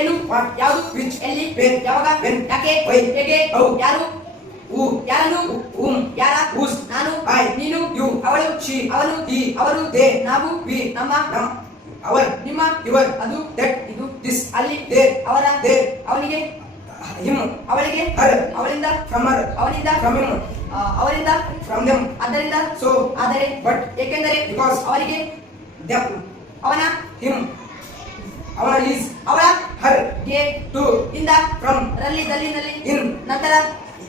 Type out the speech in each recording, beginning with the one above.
ಏನು ವಾಟ್ ಯಾವುದು ವಿಚ್ ಎಲ್ಲಿ ವೇರ್ ಯಾವಾಗ ವೆನ್ ಯಾಕೆ ವೈ ಹೇಗೆ ಹೌ ಯಾರು ಹೂ ಯಾರನ್ನು ಯಾರ ಹೂಸ್ ನಾನು ಐ ನೀನು ಯು ಅವಳು ಶಿ ಅವನು ಹಿ ಅವರು ದೇ ನಾವು ವಿ ನಮ್ಮ ನಮ್ ಅವರ್ ನಿಮ್ಮ ಯುವರ್ ಅದು ದಟ್ ಇದು ದಿಸ್ ಅಲ್ಲಿ ದೇರ್ ಅವರ ದೇರ್ ಅವನಿಗೆ ಹಿಮ್ ಅವಳಿಗೆ ಹರ್ ಅವಳಿಂದ ಫ್ರಮ್ ಹರ್ ಅವನಿಂದ ಫ್ರಮ್ ಹಿಮ್ ಅವರಿಂದ ಫ್ರಮ್ ದೆಮ್ ಆದ್ದರಿಂದ ಸೊ ಆದರೆ ಬಟ್ ಏಕೆಂದರೆ ಬಿಕಾಸ್ ಅವರಿಗೆ ದೆಮ್ ಅವನ ಹಿಮ್ ಅವನ ಈಸ್ ಅವಳ ಹರ್ ಗೆ ಟು ಇಂದ ಫ್ರಮ್ ರಲ್ಲಿ ನಲ್ಲಿ ಇನ್ ನಂತರ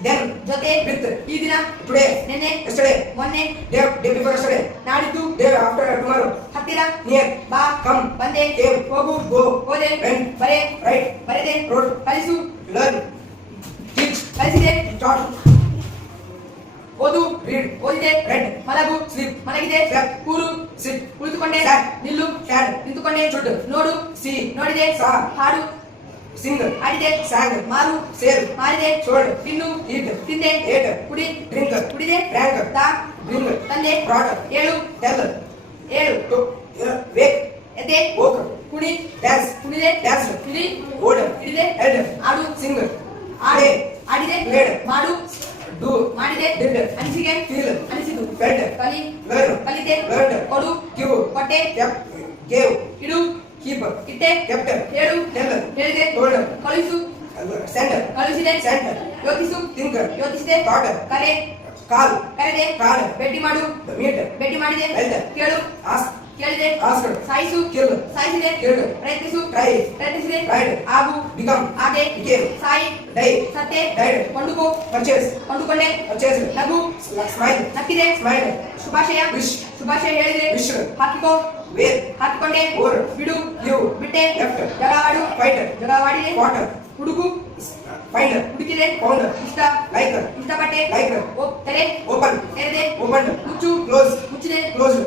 ದೆನ್ ಜೊತೆ ವಿತ್ ಈ ದಿನ ಟುಡೇ ನಿನ್ನೆ ಯೆಸ್ಟರ್ಡೇ ಮೊನ್ನೆ ಡೇ ಬಿಫೋರ್ ಯೆಸ್ಟರ್ಡೇ ನಾಡಿದ್ದು ಡೇ ಆಫ್ಟರ್ ಟುಮಾರೋ ಹತ್ತಿರ ನಿಯರ್ ಬಾ ಕಮ್ ಬಂದೆ ಕೇಮ್ ಹೋಗು ಗೋ ಹೋದೆ ವೆನ್ ಬರೆ ರೈಟ್ ಬರೆದೆ ರೋಡ್ ಕಲಿಸು ಲರ್ನ್ ಟೀಚ್ ಕಲಿಸಿದೆ ಟಾಟ್ ಓದು ರೀಡ್ ಓದಿದೆ ರೆಡ್ ಮಲಗು ಸ್ಲೀಪ್ ಮಲಗಿದೆ ಸ್ಲೆಪ್ ಕೂರು ಸಿಟ್ ಕುಳಿತುಕೊಂಡೆ Sat. ನಿಲ್ಲು ಸ್ಟ್ಯಾಂಡ್ ನಿಂತುಕೊಂಡೆ Stood. ನೋಡು ಸಿ ನೋಡಿದೆ Saw. ಹಾಡು ಸಿಂಗ್ ಆಡಿದೆ ಸ್ಯಾಂಗ್ ಮಾರು ಸೇಲ್ ಮಾರಿದೆ Sold. ತಿನ್ನು ಈಟ್ ತಿಂದೆ ಏಟ್ ಕುಡಿ ಡ್ರಿಂಕ್ ಕುಡಿದೆ ಡ್ರ್ಯಾಂಕ್ ತಾ ಬ್ರಿಂಗ್ ತಂದೆ ಬ್ರಾಟ್ ಏಳು ಟೆಲ್ ಏಳು ಟು ವೇಕ್ ಎದ್ದೆ ವೋಕ್ ಕುಣಿ ಡ್ಯಾನ್ಸ್ ಕುಣಿದೆ ಡ್ಯಾನ್ಸ್ ಹಿಡಿ ಓಡ್ ಹಿಡಿದೆ ಹೆಡ್ ಆಡು ಸಿಂಗ್ ಆಡೆ ಆಡಿದೆ Played. ಮಾಡು ಡೂ ಮಾಡಿದೆ Did. ಅನಿಸಿಕೆ Feel. ಅನಿಸಿತು Felt. ಕಲಿ Learn. ಕಲಿತೆ Learned. ಕೊಡು Give. ಕೊಟ್ಟೆ Kept. Gave. ಇಡು Keep. ಇಟ್ಟೆ Kept. ಹೇಳು Tell. ಹೇಳಿದೆ Told. ಕಳಿಸು Send. ಕಳಿಸಿದೆ Sent. ಯೋಚಿಸು Think. ಯೋಚಿಸಿದೆ Thought. ಕರೆ Call. ಕರೆದೆ Call. ಭೇಟಿ ಮಾಡು Meet. ಭೇಟಿ ಮಾಡಿದೆ Held. ಕೇಳು Ask. ಕೇಳಿದೆ Asked. ಸಾಯಿಸು Kill. ಸಾಯಿಸಿದೆ Killed. ಪ್ರಯತ್ನಿಸು Try. ಪ್ರಯತ್ನಿಸಿದೆ Tried. ಆಗು Become. ಆಗೆ Became. Sai Die. ಸತ್ತೆ Died. ಕೊಂಡುಕೋ Purchase. ಕೊಂಡುಕೊಂಡೆ Purchased. ನಗು Smile. ನಕ್ಕಿದೆ Smile. ಶುಭಾಶಯ Wish. ಶುಭಾಶಯ ಹೇಳಿದೆ Wish. ಹಾಕಿಕೋ Wear. ಹಾಕಿಕೊಂಡೆ Wore. ಬಿಡು Give. ಬಿಟ್ಟೆ Left. ಜಗಳವಾಡು Fight. ಜಗಳವಾಡಿದೆ Fought. ಹುಡುಗು Find. ಹುಡುಕಿದೆ Found. ಇಷ್ಟ Like. ಇಷ್ಟಪಟ್ಟೆ Like. ತೆರೆ Open. ತೆರೆದೆ Opened. ಮುಚ್ಚು Close. ಮುಚ್ಚಿದೆ Closed.